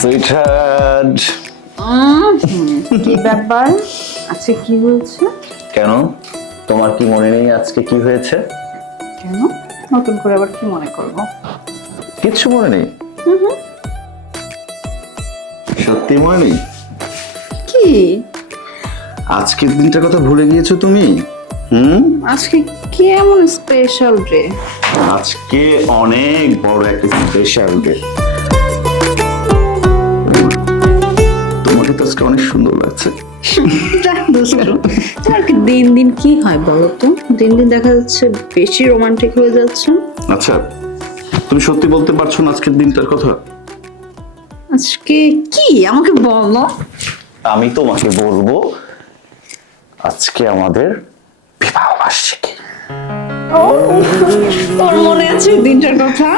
Sweetheart. কি ব্যাপার? আজকে কি হয়েছে? কেন তোমার কি মনে নেই আজকে কি হয়েছে? কেন নতুন করে আবার কি মনে করব? কিচ্ছু মনে নেই? সত্যি মনে নেই? কি আজকের দিনটার কথা ভুলে গিয়েছো তুমি? আজকে কি এমন স্পেশাল ডে? আজকে অনেক বড় একটা স্পেশাল ডে। তোমাকে তো আজকে অনেক সুন্দর লাগছে। তোমার কি দিন দিন কি হয় বলো তো? দিন দিন দেখা যাচ্ছে বেশি রোমান্টিক হয়ে যাচ্ছে। আচ্ছা, তুমি সত্যি বলতে পারছো না আজকের দিনটার কথা? আজকে কি আমাকে বলো। আমি তোমাকে বলবো, আজকে আমাদের বিবাহ বার্ষিকী। তোর মনে আছে দিনটার কথা?